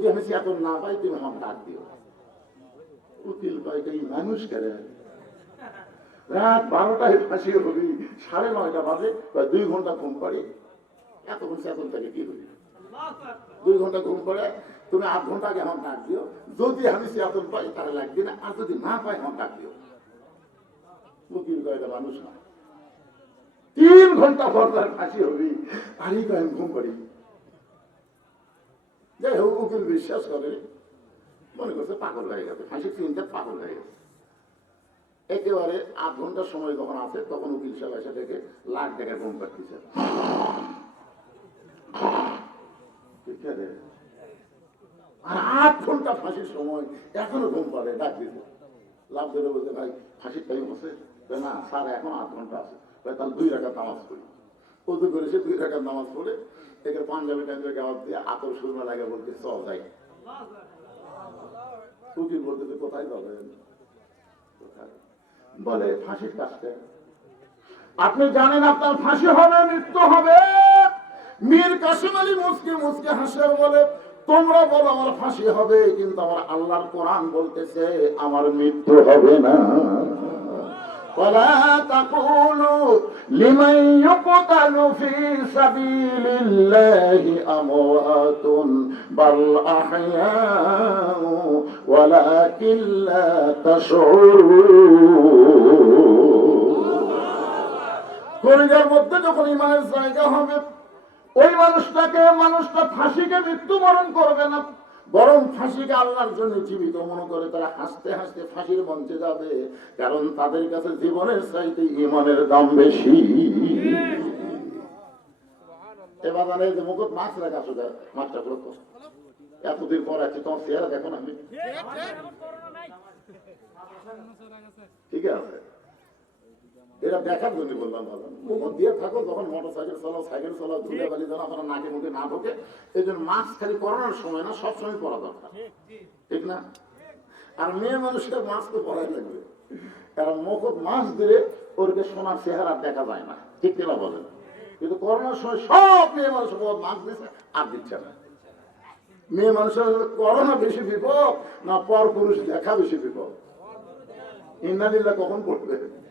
যদি আমি চেতন না পাই, তুমি আমার ডাক দিও। উকিল কয় এই মানুষ কেন রাত বারোটায় ফাঁসি হবি, সাড়ে নয়টা বাজে বা দুই ঘণ্টা ঘুম পড়ে? এতক্ষণ চেতন থেকে কি করি? দুই ঘণ্টা ঘুম পড়ে, তুমি আধ ঘণ্টা আগে আমার ডাক দিও। যদি আমি চেতন পাই, তাহলে লাগবে না আর যদি না পাই আমার ডাক দিও। উকিল কয়, এটা মানুষ না। তিন ঘণ্টা পর তার ফাঁসি হবি কয় আমি ঘুম পড়ি। যাই হোক, উকিল বিশ্বাস করে। মনে করছে পাগল হয়ে গেছে ফাঁসি তিনটা পাগল হয়ে গেছে। একেবারে আধ ঘণ্টার সময় যখন আছে, তখন উকিল সাহেব এসে থেকে লাখ টাকা ঘুম পাচ্ছিছে আর আট ঘণ্টা ফাঁসির সময় এখনও ঘুম পাবে, ডাক দিতে লাভ ধরে বলতে ভাই, ফাঁসির টাইম আছে। না, স্যার, এখন আধ ঘণ্টা আছে। তাহলে দুই রাখা নামাজ পড়ি। উদু করেছে, দুই রাখা নামাজ পড়ে এখানে পাঞ্জাবি টাইমে গাওয়াত দিয়ে আতর সুরমা লাগে বলতে চল যাই। উকিল বলতে কোথায় যাবেন বলে, ফাঁসির কাজটা আপনি জানেন আপনার ফাঁসি হবে, মৃত্যু হবে? মীর কাসিম আলী মুসকে মুসকে হাসে বলে, তোমরা বলো আমার ফাঁসি হবে, কিন্তু আমার আল্লাহর কোরআন বলতেছে, আমার মৃত্যু হবে না। ولا تقولوا لمن يقتل في سبيل الله أموات بل أحياء ولكن لا تشعرون কলিজার মধ্যে যখন ইমানের জায়গা হবে ওই মানুষটাকে মানুষটা ফাঁসিকে মৃত্যুবরণ করবে না বরং ফাঁসিকে আল্লাহর জন্য জীবিত মনে করে তারা হাসতে হাসতে ফাঁসির মঞ্চে যাবে কারণ তাদের কাছে জীবনের চাইতে ইমানের দাম বেশি। এবার যে মুকুট মাছ রাখা আসো মাছটা করো এতদিন পর আছে তোমার চেহারা দেখো না ঠিক আছে। এরা দেখার জন্য বললাম মুকুট দিয়ে থাকো, যখন মোটর সাইকেল চালাও সাইকেল চালাও ধুলে বালি যেন আপনার নাকে মুখে না ঢোকে, এই জন্য মাস্ক খালি করোনার সময় না সবসময় পরা দরকার। ঠিক না? আর মেয়ে মানুষের মাস্ক তো পরাই লাগবে। কারণ মুকুট মাস্ক দিলে ওরকে সোনার চেহারা দেখা যায় না। ঠিক কিনা বলেন? কিন্তু করোনার সময় সব মেয়ে মানুষ মাস্ক দিচ্ছে আর দিচ্ছে না। মেয়ে মানুষের করোনা বেশি বিপদ, না পর পুরুষ দেখা বেশি বিপদ? কখন পড়বে?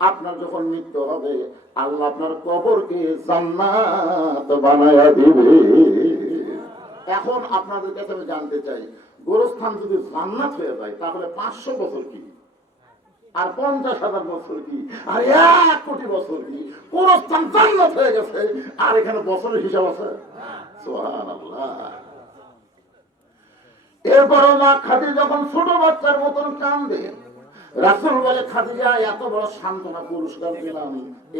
আপনার যখন মৃত্যু হবে, আল্লাহ আপনার কবরকে জান্নাত বানায়া দিবে। এখন আপনাদের কাছে আমি জানতে চাই, গোরস্থান যদি জান্নাত হয়ে যায়, তাহলে পাঁচশো বছর কি? আর পঞ্চাশ হাজার বছর কি? আর এক কোটি বছর কি? গোরস্থান জান্নাত হয়ে গেছে, আর এখানে বছরের হিসাব আছে? এরপরও মা খাদি যখন ছোট বাচ্চার মতন কান্দে রাসুল বলে, খাদিজা, এত বড় সান্ত্বনা পুরস্কার দিলাম।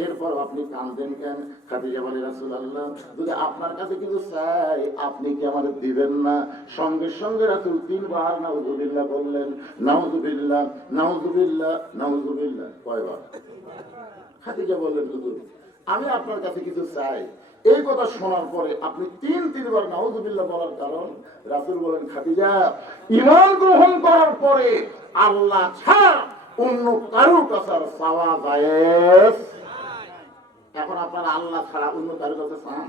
এরপর আপনি কান্দেন কেন? খাদিজা বলে রাসুল আল্লাহ যদি আপনার কাছে কিছু চাই, আপনি কি আমার দিবেন না? সঙ্গে সঙ্গে রাসুল তিনবার নাউজুবিল্লাহ বললেন, নাউজুবিল্লাহ নাউজুবিল্লাহ নাউজুবিল্লাহ। কয়বার? খাদিজা বললেন, হুজুর, আমি আপনার কাছে কিছু চাই এই কথা শোনার পরে আপনি তিন, তিনবার নাউজুবিল্লাহ বলার কারণ, রাসুল বলেন, খাদিজা ইমান গ্রহণ করার পরে আল্লাহ ছাড়া অন্য কারও কাছে চাওয়া যায় এখন আপনার আল্লাহ ছাড়া অন্য কারও কাছে চান?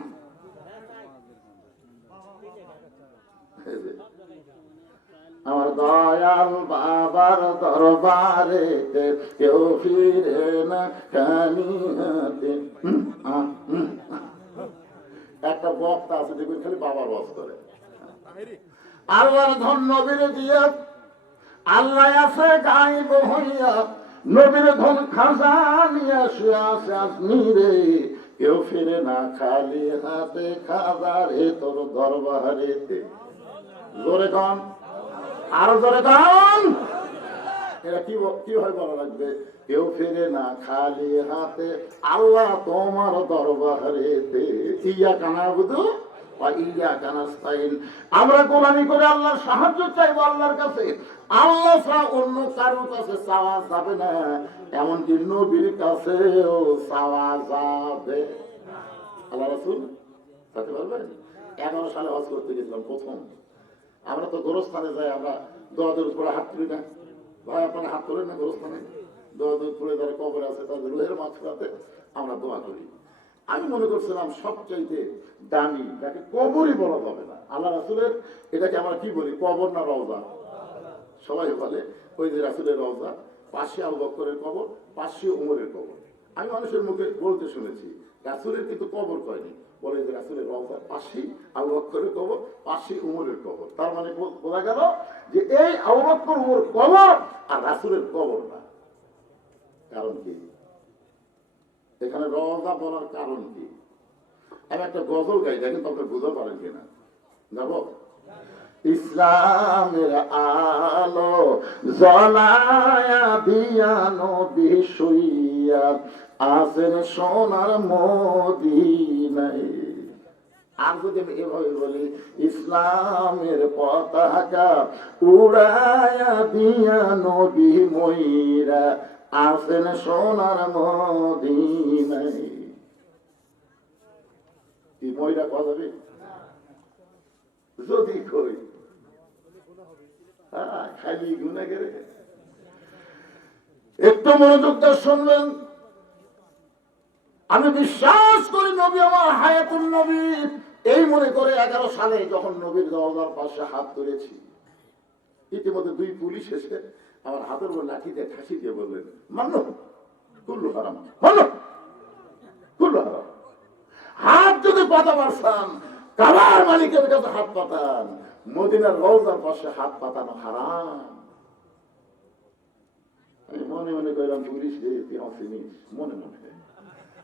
আমার দয়াল বাবার দরবারে কেউ ফিরে না, কানিয়াতে। একটা বক্তা আছে দেখবেন খালি বাবার বস করে আল্লাহর ধন নবীরে দিয়া, আল্লাহ আছে গাইব হইয়া, নবীর ধন খাজা নিয়ে শুয়ে আছে আপনি রে কেউ ফিরে না, খালি হাতে খাজা রে তোর দরবারেতে। জোরে কন। আরও জোরে কন। এটা কি ব- কি হয় বলা লাগবে? কেউ ফিরে না, খালি হাতে। আল্লাহ তোমার দরবারেতে ইয়া কানা বুধু আমরা গোলামি করে আল্লাহর সাহায্য চাইব আল্লাহর কাছে। আল্লাহ ছাড়া অন্য কারোর কাছে চাওয়া যাবে না। এমনকি নবীর কাছেও চাওয়া যাবে। আল্লাহ রাসুল চাইতে পারবেন? এগারো সালে হজ করতে গেছিলাম প্রথম। আমরা তো গোরস্থানে যাই, আমরা দোয়াদের উপরে হাত তুলি না। ভাই আপনারা হাত তোলেন না গোরস্থানে দোয়াদের উপরে যারা কবর আছে তাদের রুহের মাঝখাতে আমরা দোয়া করি। আমি মনে করছিলাম সবচাইতে দামি, যাকে কবরই বলা যাবে না। আল্লাহ রাসুলের এটাকে আমরা কি বলি, কবর না রওজা? সবাই বলে, ওই যে রাসুলের রওজা, পাশে আবু বক্করের কবর, পাশে উমরের কবর। আমি মানুষের মুখে বলতে শুনেছি রাসুলের কিন্তু কবর কয়নি। বলে যে রাসুলের রওজা পাশে আবু বক্করের কবর পাশে উমরের কবর। তার মানে বোঝা গেল যে এই আবু বক্কর উমর কবর আর রাসুলের কবর না। কারণ কি? এখানে রওজা বলার কারণ কি? আমি একটা গজল গাই, দেখেন আপনি বুঝতে পারেন কিনা। যাব? ইসলামের আলো জলায়া দিয়া নবী আসেন সোনার মদিনায়। আর যদি আমি এভাবে বলি, ইসলামের পতাকা উড়ায়া দিয়া নবী ময়রা আসেন সোনার মদিনায়। একটু মনোযোগ শুনবেন। আমি বিশ্বাস করি নবী আমার হায়াতুল নবী। এই মনে করে এগারো সালে যখন নবীর দরজার পাশে হাত তুলেছি, ইতিমধ্যে দুই পুলিশ এসে আমার হাতের উপর লাঠি দিয়ে ঠাসি দিয়ে বললেন, মান্য, কুল্লু হারাম, মান্য, কুল্লু হারাম। হাত যদি পাতা পারতাম কাবার মালিকের কাছে হাত পাতান মদিনার রওজার পাশে হাত পাতানো হারাম। আমি মনে মনে করলাম পুলিশ রে, তুই চিনিস? মনে মনে।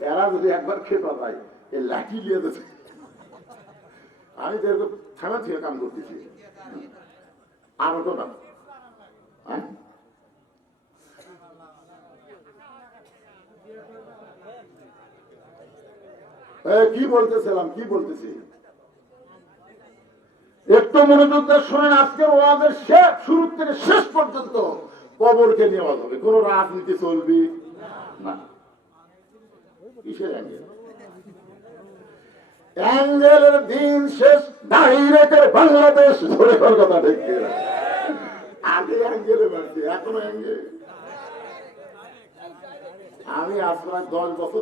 এরা যদি একবার খেতে পায় এ লাঠি নিয়ে দিচ্ছে আমি তো এরকম থানা থেকে কাম করতেছি। আর ওটো না। হ্যাঁ? কি বলতেছিলাম, কি বলতেছি? একটু মনোযোগ দিয়ে শোনেন, আজকের ওয়াজের শেষ শুরু থেকে শেষ পর্যন্ত কবরকে নিয়ে হবে কোন রাজনীতি চলবে না। অ্যাঙ্গেলের দিন শেষ দাঁড়িয়ে রেখে বাংলাদেশ ধরে কলকাতা দেখতে আগে অ্যাঙ্গেলে বাড়ছে এখনও অ্যাঙ্গেল। আমি আপনার দশ বছর